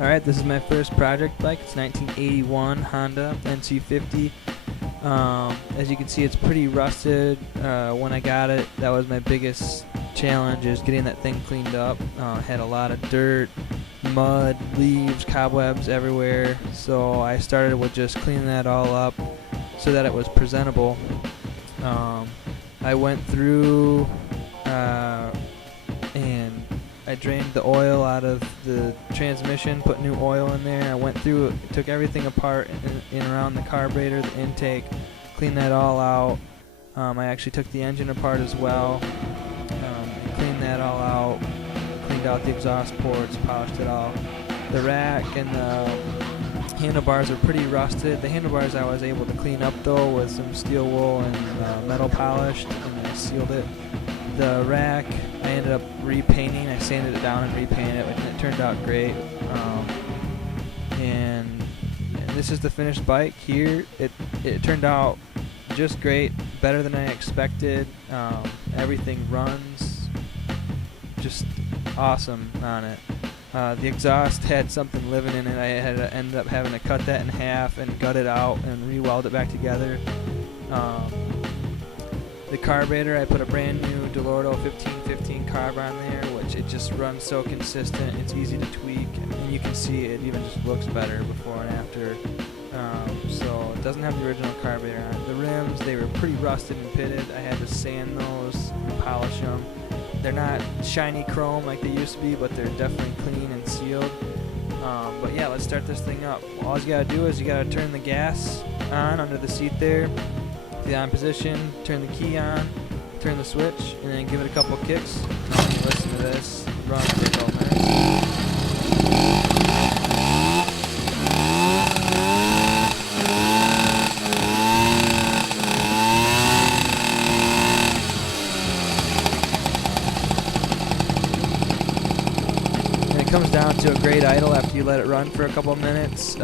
Alright, this is my first project bike. It's 1981 Honda NC50. As you can see, it's pretty rusted. When I got it, that was my biggest challenge, is getting that thing cleaned up. It had a lot of dirt, mud, leaves, cobwebs everywhere. So I started with just cleaning that all up so that it was presentable. I went through and I drained the oil out of the transmission, put new oil in there. I went through it, took everything apart in around the carburetor, the intake, cleaned that all out. I actually took the engine apart as well, and cleaned that all out, cleaned out the exhaust ports, polished it all. The rack and the handlebars are pretty rusted. The handlebars I was able to clean up though with some steel wool and metal polished, and I sealed it. The rack I ended up repainting. I sanded it down and repainted it, and it turned out great. And this is the finished bike here. It turned out just great, better than I expected. Everything runs just awesome on it. The exhaust had something living in it. I had to end up having to cut that in half and gut it out and re-weld it back together. The carburetor, I put a brand new Delorto 1515 carb on there, which it just runs so consistent. It's easy to tweak, and you can see it even just looks better before and after. So it doesn't have the original carburetor on it. The rims, they were pretty rusted and pitted. I had to sand those and polish them. They're not shiny chrome like they used to be, but they're definitely clean and sealed. But yeah, let's start this thing up. All you gotta do is you gotta turn the gas on under the seat there, the on position, turn the key on, turn the switch, and then give it a couple kicks. Listen to this, run for a couple minutes. And it comes down to a great idle after you let it run for a couple minutes.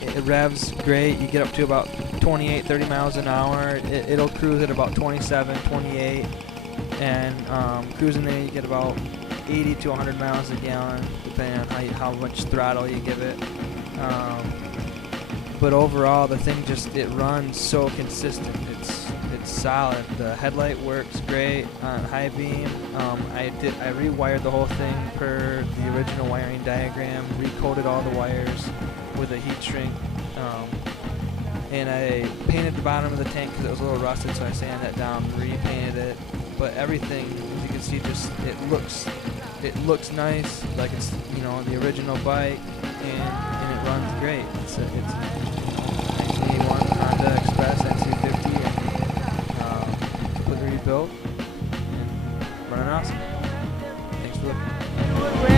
It revs great. You get up to about 28, 30 miles an hour. It'll cruise at about 27, 28, and cruising there you get about 80 to 100 miles a gallon, depending on how much throttle you give it. But overall, the thing it runs so consistent. It's solid. The headlight works great on high beam. I rewired the whole thing per the original wiring diagram. Recoated all the wires with a heat shrink. And I painted the bottom of the tank because it was a little rusted, so I sanded that down, repainted it. But everything, as you can see, it looks nice, like it's the original bike, and it runs great. It's a 1981 Honda Express NC50, and completely rebuilt and running awesome. Thanks for looking.